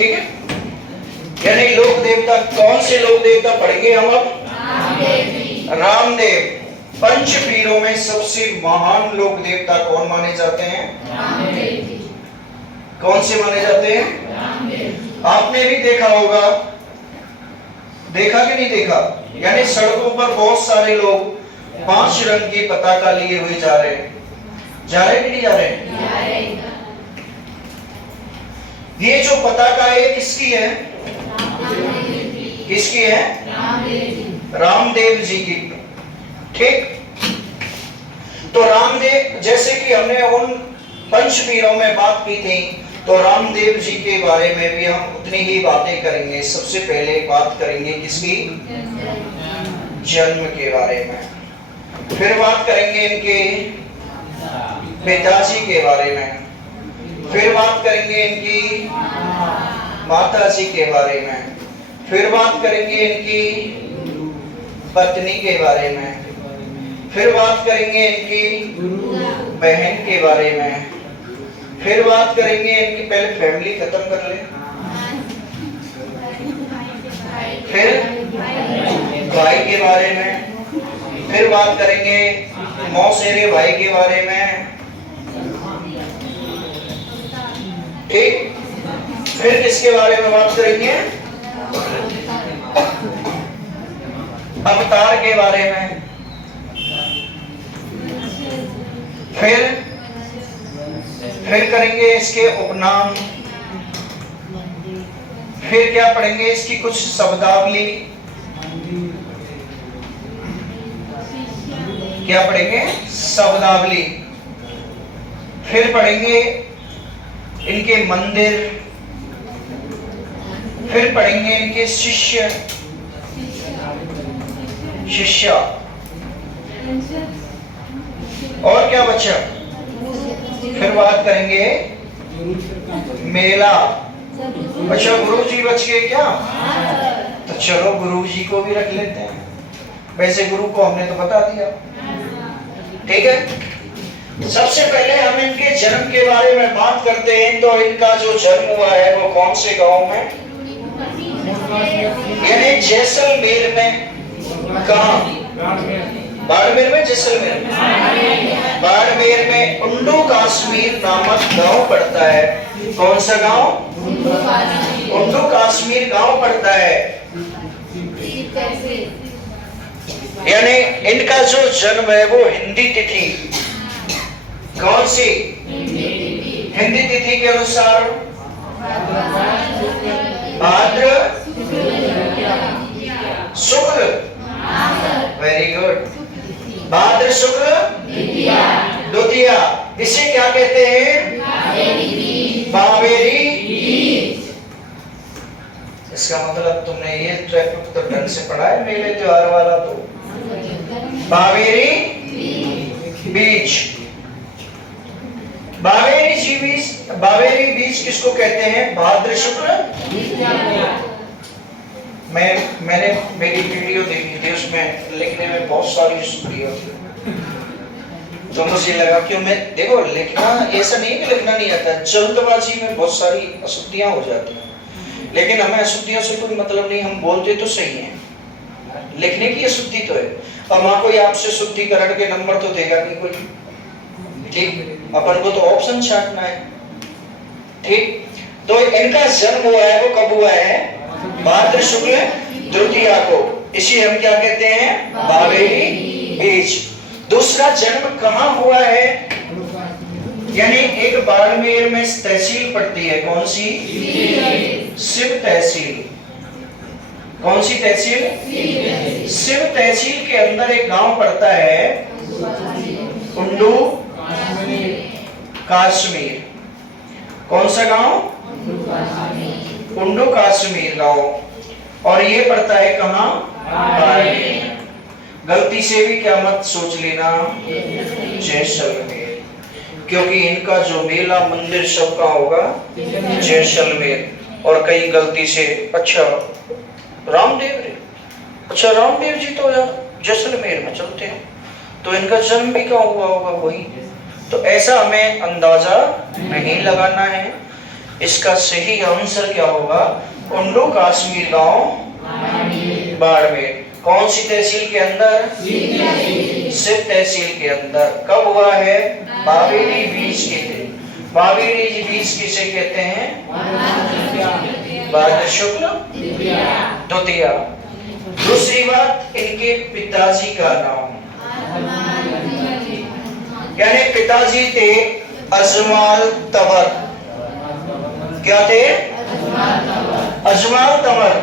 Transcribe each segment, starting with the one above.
ठीक है, यानी लोक देवता कौन से लोक देवता पढ़ेंगे हम अब? रामदेव। पंच पीरों में सबसे महान लोक देवता कौन माने जाते हैं? कौन से माने जाते हैं? आपने भी देखा होगा, देखा कि नहीं देखा? यानी सड़कों पर बहुत सारे लोग 5 रंग की पताका लिए हुए जा रहे हैं, जा रहे कि नहीं जा रहे? ये जो पताका है किसकी है? किसकी है? रामदेव जी की। ठीक, तो रामदेव, जैसे कि हमने उन पंचपीरों में बात की थी, तो रामदेव जी के बारे में भी हम उतनी ही बातें करेंगे। सबसे पहले बात करेंगे किसकी? जन्म के बारे में, फिर बात करेंगे इनके पिताजी के बारे में, फिर बात करेंगे इनकी माता जी के बारे में, फिर बात करेंगे इनकी पत्नी के बारे में, फिर बात करेंगे इनकी बहन के बारे में, फिर बात करेंगे इनकी, पहले फैमिली खत्म कर ले, फिर भाई के बारे में, फिर बात करेंगे मौसेरे भाई के बारे में, ठीक, फिर किसके बारे में बात करेंगे? अवतार के बारे में, फिर करेंगे इसके उपनाम, फिर क्या पढ़ेंगे? इसकी कुछ शब्दावली, क्या पढ़ेंगे? शब्दावली, फिर पढ़ेंगे इनके मंदिर, फिर पढ़ेंगे इनके शिष्य, शिष्या, और क्या बच्चा? फिर बात करेंगे मेला। अच्छा, गुरु जी बच गए क्या? तो चलो गुरु जी को भी रख लेते हैं, वैसे गुरु को हमने तो बता दिया। ठीक है, सबसे पहले हम इनके जन्म के बारे में बात करते हैं। तो इनका जो जन्म हुआ है वो कौन से गांव में? यानी जैसलमेर में। कहाँ? बाड़मेर में, जैसलमेर में। बाड़मेर में उंडू काश्मीर नामक गांव पड़ता है। कौन सा गांव? उंडू काश्मीर गांव पड़ता है। यानी इनका जो जन्म है वो हिंदी तिथि, कौन सी? हिंदी तिथि के अनुसार भाद्र शुक्ल, वेरी गुड, भाद्र शुक्ल द्वितीया। इसे क्या कहते हैं? बावेरी बीज। इसका मतलब तुमने ये ट्रैफिक तो ढंग से पढ़ा है, मेले त्योहार वाला। तो बावेरी बीज, बावेरी बीज किसको कहते हैं? भाद्र शुक्ल। मैंने मेरी वीडियो देखी थी, उसमें लिखने में बहुत सारी अशुद्धियां थी, तो मुझे लगा कि मैं देखो लिखना ऐसा नहीं कि लिखना नहीं आता, जल्दबाजी में बहुत सारी अशुद्धियां हो जाती हैं, लेकिन हमें अशुद्धियों से कोई मतलब नहीं, हम बोलते तो सही है, लिखने की अशुद्धि तो है। और वहां कोई आपसे शुद्धिकरण के नंबर तो देगा नहीं कोई, ठीक, अपन को तो ऑप्शन छांटना है। ठीक, तो इनका जन्म हुआ है वो कब हुआ है? भाद्र शुक्ल द्वितीया को। इसे हम क्या कहते हैं? बावेरी बीज। दूसरा जन्म कहाँ हुआ है? यानी एक बाड़मेर में तहसील पड़ती है, कौन सी? शिव तहसील। कौन सी तहसील? शिव तहसील के अंदर एक गांव पड़ता है उंडू काश्मीर। कौन सा गांव? उंडू काश्मीर गांव। और ये पड़ता है कहाँ? बाड़मेर। गलती से भी क्या मत सोच लेना जैसलमेर, क्योंकि इनका जो मेला मंदिर सबका होगा जैसलमेर। और कई गलती से अच्छा रामदेव रे, अच्छा रामदेव जी तो यार जैसलमेर में चलते हैं, तो इनका जन्म भी कहाँ हुआ होगा? वही। तो ऐसा हमें अंदाजा नहीं लगाना है, इसका सही आंसर क्या होगा? उंडू काश्मीर गांव बाड़मेर। कौन सी तहसील के अंदर? सिर्फ तहसील के अंदर। कब हुआ है? बावेरी बीज के दिन। बावेरी बीज किसे कहते हैं? भाद्र शुक्ल द्वितीया। दूसरी बात, इनके पिताजी का नाम, यानी पिताजी थे अजमाल तंवर। क्या थे? अजमाल तंवर।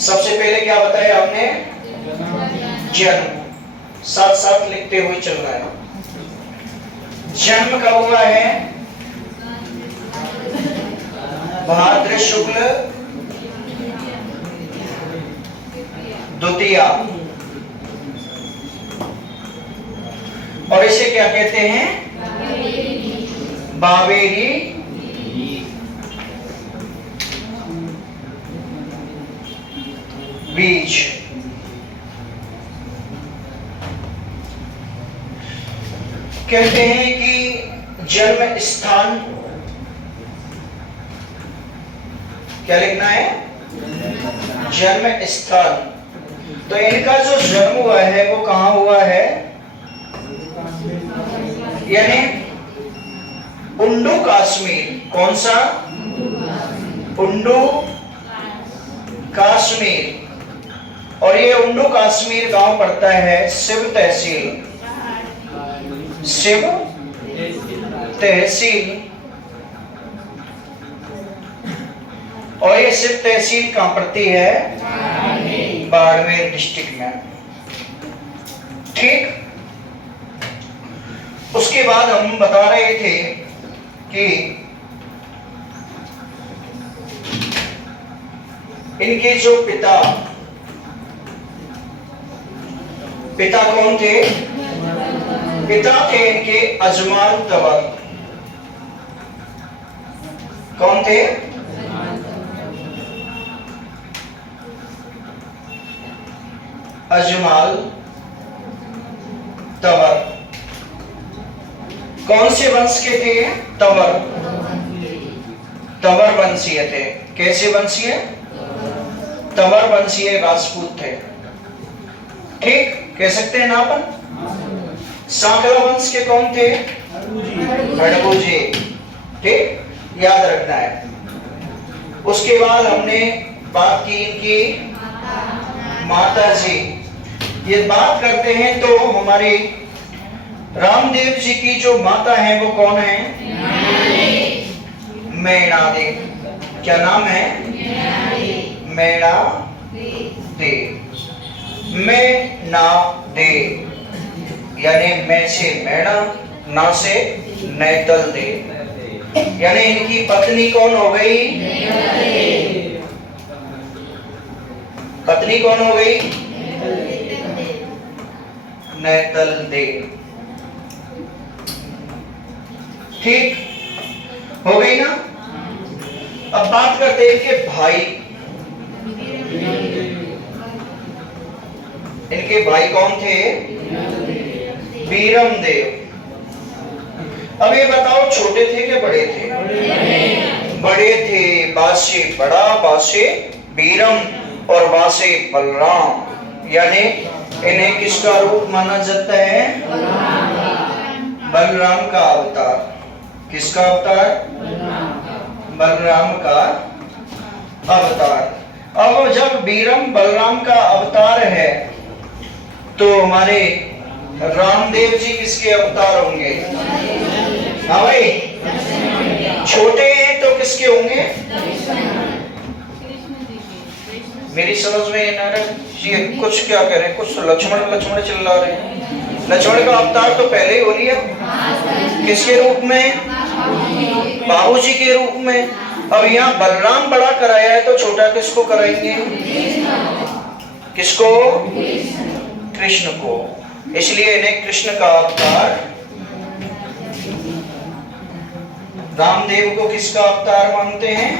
सबसे पहले क्या बताया आपने? जन्म। साथ साथ लिखते हुए चलना है। जन्म कब हुआ है? भाद्र शुक्ल द्वितीया। और इसे क्या कहते हैं? बावेरी बीज। कहते हैं कि जन्म स्थान, क्या लिखना है? जन्म स्थान। तो इनका जो जन्म हुआ है वो कहां हुआ है? यानी उंडू काश्मीर। कौन सा? उंडू काश्मीर। और ये उंडू काश्मीर गांव पड़ता है सिव तहसील। सिव तहसील। और ये सिव तहसील कहां पड़ती है? बाड़मेर डिस्ट्रिक्ट में। ठीक। उसके बाद हम बता रहे थे कि इनके जो पिता कौन थे? पिता थे इनके अजमाल तंवर। कौन थे? अजमाल तंवर। कौन से वंश के थे? तंवर। तंवर वंशीय थे। कैसे वंशीय? तंवर वंशीय राजपूत थे। ठीक, कह सकते हैं ना अपन। सांकला वंश के कौन थे? हड़बूजी। ठीक, याद रखना है। उसके बाद हमने बात की इनकी माता जी। ये बात करते हैं तो हमारे रामदेव जी की जो माता है वो कौन है? मैणा देव। क्या नाम है? मैणा देव। मैणा देव यानी मैं से मैणा, ना से नैतल देव। यानी इनकी पत्नी कौन हो गई? पत्नी कौन हो गई? नैतल देव। ठीक हो गई ना। अब बात करते हैं कि भाई। इनके भाई कौन थे? बीरम देव। अब ये बताओ छोटे थे कि बड़े थे? बड़े थे। बासे बड़ा, बासे बीरम और बासे बलराम। यानी इन्हें किसका रूप माना जाता है? बलराम का अवतार। किसका अवतार? बलराम का अवतार। अब जब बीरम बलराम का अवतार है तो हमारे रामदेव जी किसके अवतार होंगे? हाँ भाई, छोटे हैं तो किसके होंगे? मेरी समझ में नारद जी कुछ क्या कह रहे हैं? कुछ लक्ष्मण चिल्ला रहे हैं। लक्ष्मण का अवतार तो पहले ही हो लिया। किसके रूप में? बाबूजी के रूप में। अब यहाँ बलराम बड़ा कराया है तो छोटा किसको कराएंगे? किसको? कृष्ण को। इसलिए इन्हें कृष्ण का अवतार। रामदेव को किसका अवतार मानते हैं?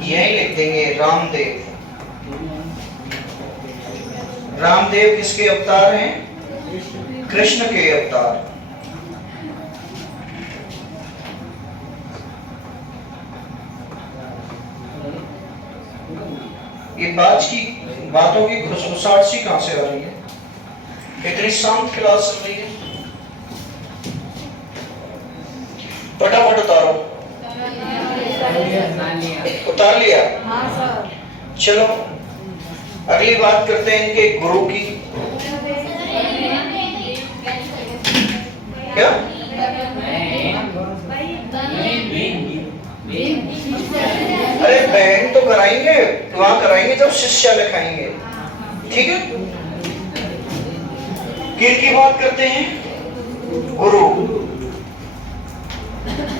यही लिख देंगे रामदेव। रामदेव किसके अवतार हैं? कृष्ण के अवतार। ये बातों की खुशबुसाहट सी कहां से आ रही है? इतनी शांत क्लास चल रही है। फटाफट उतारो। उतार लिया? हाँ सर। चलो अगली बात करते हैं इनके गुरु की। क्या? अरे बहन तो कराएंगे, वहां कराएंगे जब शिष्य लिखाएंगे, ठीक है। किनकी बात करते हैं? गुरु।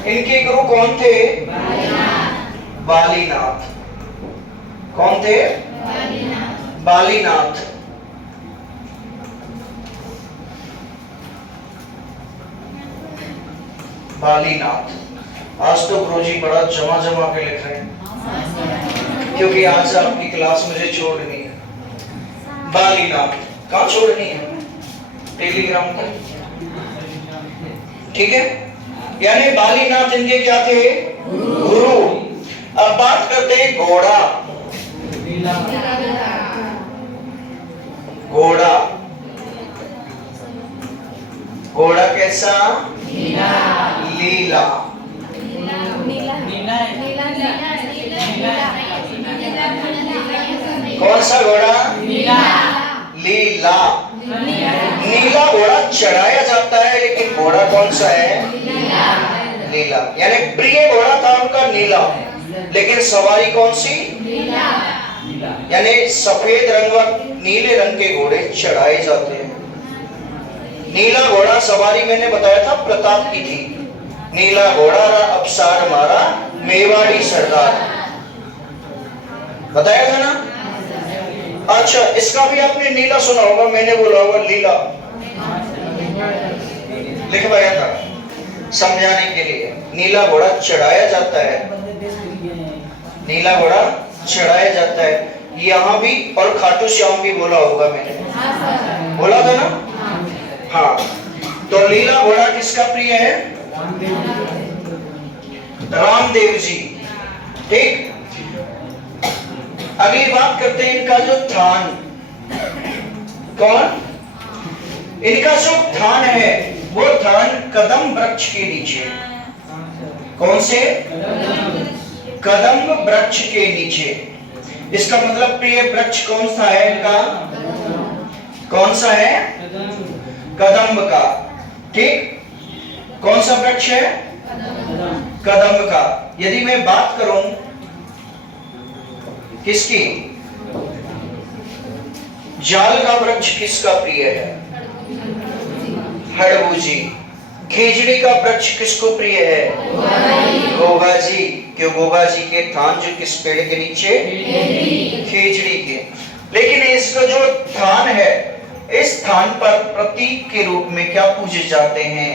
इनके गुरु कौन थे? बालीनाथ। कौन थे? बालीनाथ। बालीनाथ। आज तो गुरुजी बड़ा जमा जमा के लिख रहे हैं, क्योंकि आज आपकी क्लास मुझे छोड़नी है। बालीनाथ कहाँ छोड़नी है? टेलीग्राम पर, ठीक है। यानी बालीनाथ इनके क्या थे? गुरु। अब बात करते हैं घोड़ा। घोड़ा। घोड़ा कैसा? लीला। कौन सा घोड़ा? लीला। नीला घोड़ा चढ़ाया जाता है, लेकिन घोड़ा कौन सा है? लीला। यानी प्रिय घोड़ा था उनका नीला, लेकिन सवारी कौन सी? यानी सफेद रंग व नीले रंग के घोड़े चढ़ाए जाते हैं। नीला घोड़ा सवारी मैंने बताया था प्रताप की थी। नीला घोड़ा अफसार मारा मेवाड़ी सरदार, बताया था ना। अच्छा, इसका भी आपने नीला सुना होगा, मैंने बोला होगा लीला, लिखवाया था समझाने के लिए। नीला घोड़ा चढ़ाया जाता है, नीला घोड़ा चढ़ाया जाता है। यहाँ भी और खाटू श्याम भी बोला होगा मैंने, बोला था ना। हाँ, तो लीला घोड़ा किसका प्रिय है? रामदेव जी, ठीक। अगली बात करते हैं इनका जो थान। कौन? इनका जो थान है वो थान कदम वृक्ष के नीचे। कौन से? कदम वृक्ष के नीचे। इसका मतलब प्रिय वृक्ष कौन सा है इनका? कौन सा है? कदम्ब का, ठीक। कौन सा वृक्ष है? कदम्ब का। यदि मैं बात करूं किसकी? जाल का वृक्ष किसका प्रिय है? हड़बू जी। खेजड़ी का वृक्ष किसको प्रिय है? गोगा जी। क्यों? गोगा जी के थान जो किस पेड़ के नीचे? खेजड़ी के। लेकिन इसका जो थान है, इस स्थान पर प्रतीक के रूप में क्या पूजे जाते हैं?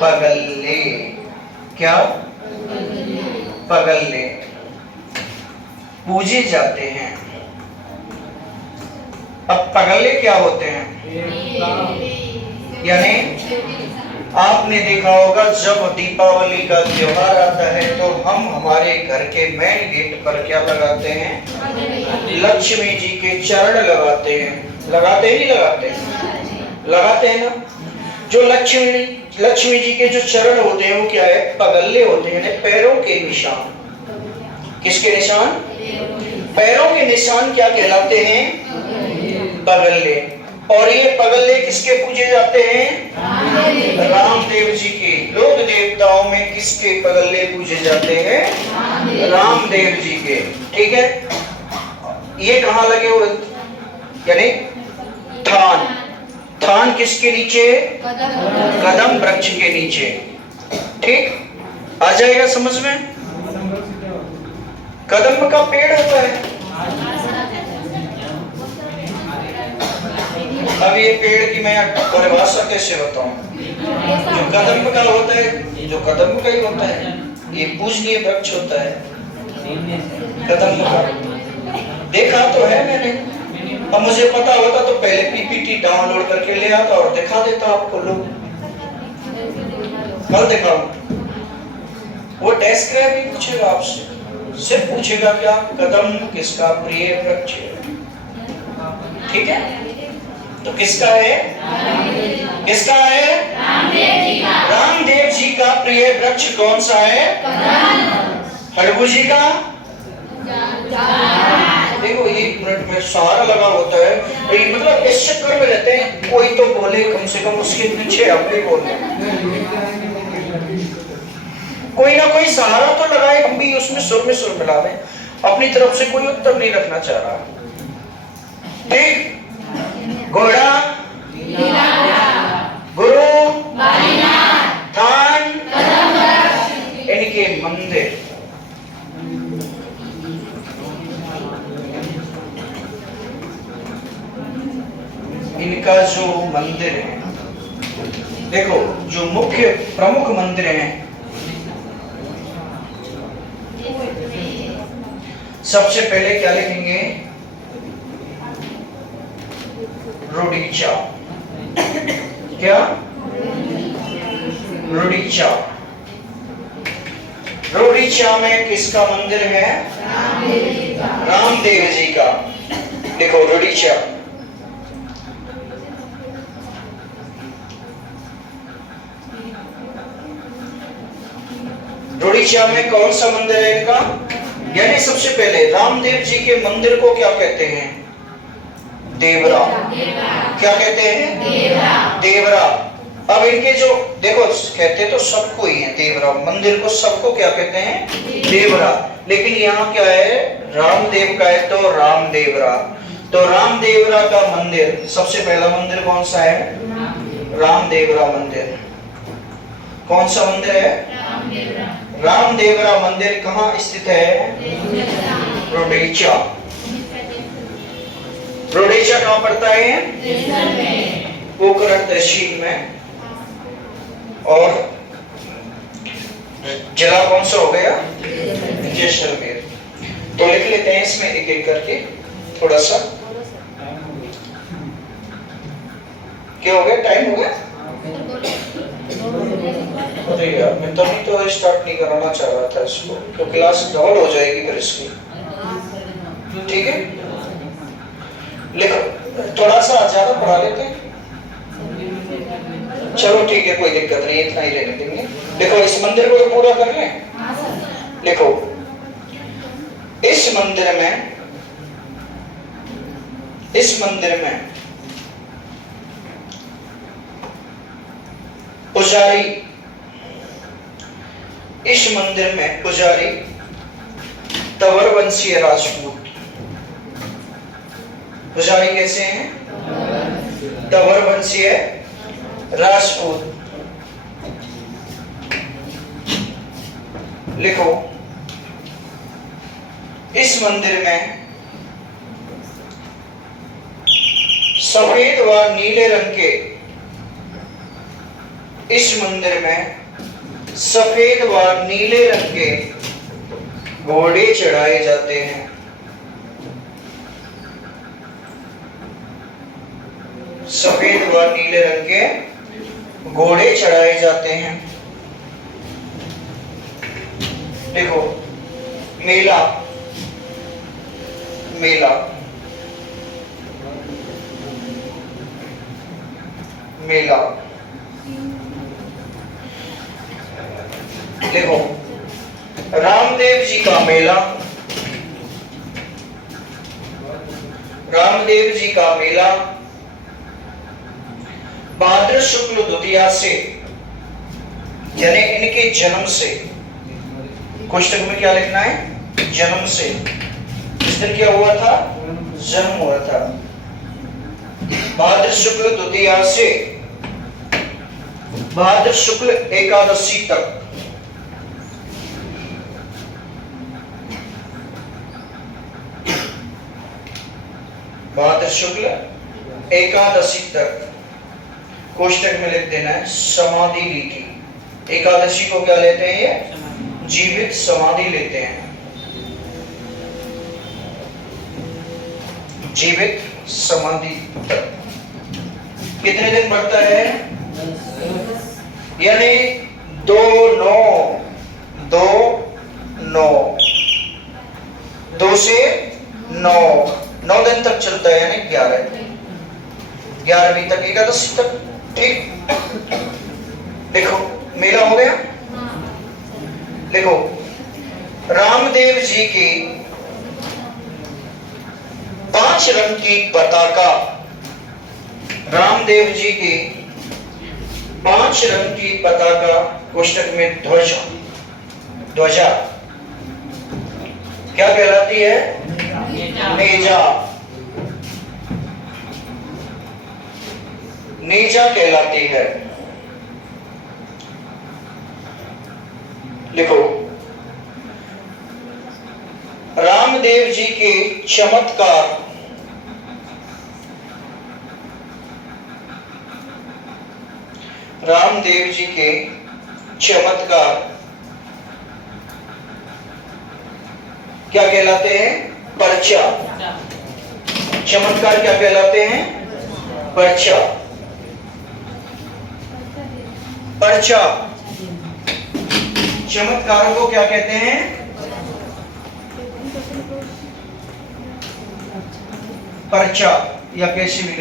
पगल्ले। क्या? पगल्ले पूजे जाते हैं। अब पगल्ले क्या होते हैं? यानी आपने देखा होगा जब दीपावली का त्योहार आता है तो हम हमारे घर के मेन गेट पर क्या लगाते हैं? लक्ष्मी जी के चरण लगाते हैं। लगाते ही नहीं लगाते? लगाते हैं ना। जो लक्ष्मी जी के जो चरण होते हैं वो क्या है? पगल्ले होते हैं, पैरों के निशान। किसके निशान? पैरों के निशान क्या कहलाते हैं? पगल्ले। और ये पगल्ले किसके पूजे जाते हैं? रामदेव जी के। लोक देवताओं में किसके पगल्ले पूजे जाते हैं? रामदेव जी के, ठीक है। ये कहाँ लगे हुए? यानी थान। थान किसके नीचे? कदम वृक्ष के नीचे, ठीक। आ जाएगा समझ में? कदम का पेड़ होता है। अब ये पेड़ की मैं परिभाषा कैसे बताऊं? जो कदम का होता है, जो कदम का ही होता है, ये पूजनीय वृक्ष होता है कदम का। देखा तो है मैंने। अब मुझे पता होता तो पहले पीपीटी डाउनलोड करके ले आता और दिखा देता आपको। लोग कल दिखाऊं, वो डेस्क भी पूछेगा आपसे, सिर्फ पूछेगा क्या, कदम किसका प्रिय वृक्ष है। ठीक है, तो किसका है, किसका है, रामदेव जी का प्रिय वृक्ष कौन सा है, खड़गू जी का। देखो 1 मिनट में सारा लगा होता है, मतलब इस चक्कर में रहते हैं, कोई तो बोले कम से कम उसके पीछे हम भी बोले, कोई ना कोई सहारा तो लगाए, हम भी उसमें सुर में सुर मिला दें। अपनी तरफ से कोई उत्तर नहीं रखना चाह रहा। ठीक, घोड़ा, गुरु, थान, इनके मंदिर। इनका जो मंदिर है, देखो जो मुख्य प्रमुख मंदिर हैं, सबसे पहले क्या लिखेंगे, रोडीचा। क्या, रोडीचा। रोडीचा में किसका मंदिर है, रामदेव जी का। देखो रोडीचा, रोडीचा में कौन सा मंदिर है इनका, यानी सबसे पहले रामदेव जी के मंदिर को क्या कहते हैं, देवरा। क्या कहते हैं, देवरा। अब इनके जो देखो कहते तो सबको ही है देवरा, मंदिर को सबको क्या कहते हैं, देवरा। लेकिन यहाँ क्या है, रामदेव का है तो रामदेवरा। तो रामदेवरा का मंदिर, सबसे पहला मंदिर कौन सा है, रामदेवरा मंदिर। कौन सा मंदिर है, रामदेवरा मंदिर। कहाँ स्थित है, रोडेचा। रोडेचा कहाँ पड़ता है, पोखरण तहसील में। और जिला कौन सा हो गया, जैसलमेर। तो लिख लेते हैं इसमें एक एक करके थोड़ा सा। क्या हो गया, टाइम हो गया। अरे यार मैं तभी तो स्टार्ट नहीं कराना चाह रहा था इसको, क्योंकि क्लास डबल हो जाएगी फिर इसकी। ठीक है, लिखो, थोड़ा सा ज्यादा पढ़ा लेते हैं। चलो ठीक है, कोई दिक्कत नहीं, इतना ही लेने देंगे। देखो इस मंदिर को तो पूरा कर लें। लिखो, इस मंदिर में पुजारी, इस मंदिर में पुजारी तंवर वंशीय राजपूत। पुजारी कैसे हैं, तंवर वंशीय राजपूत। लिखो, इस मंदिर में सफेद व नीले रंग के, इस मंदिर में सफेद व नीले रंग के घोड़े चढ़ाए जाते हैं। सफेद व नीले रंग के घोड़े चढ़ाए जाते हैं। देखो, मेला, मेला, मेला। देखो, रामदेव जी का मेला, रामदेव जी का मेला भाद्र शुक्ल द्वितीया से, यानी इनके जन्म से, कोष्टक में क्या लिखना है, जन्म से। इस दिन क्या हुआ था, जन्म हुआ था। भाद्र शुक्ल द्वितीया से भाद्र शुक्ल एकादशी तक, भाद्र शुक्ल एकादशी तक कोष्टक में लिख देना है समाधि ली थी। एकादशी को क्या लेते हैं, ये जीवित समाधि लेते हैं, जीवित समाधि तक। कितने दिन बढ़ता है, यानी 2-9 दिन तक चलता है, यानी 11वीं तक, एकादशी तक। ठीक, देखो मेला हो गया। देखो रामदेव जी की 5 रंग की पताका, रामदेव जी की 5 रंग की पताका, कोष्टक में ध्वजा, ध्वजा क्या कहलाती है? नेजा, नेजा कहलाती है। लिखो रामदेव जी के चमत्कार, रामदेव जी के चमत्कार क्या कहलाते हैं? पर्चा। चमत्कार क्या कहलाते हैं? पर्चा, पर्चा। चमत्कारों को क्या कहते हैं? पर्चा, या कैसे भी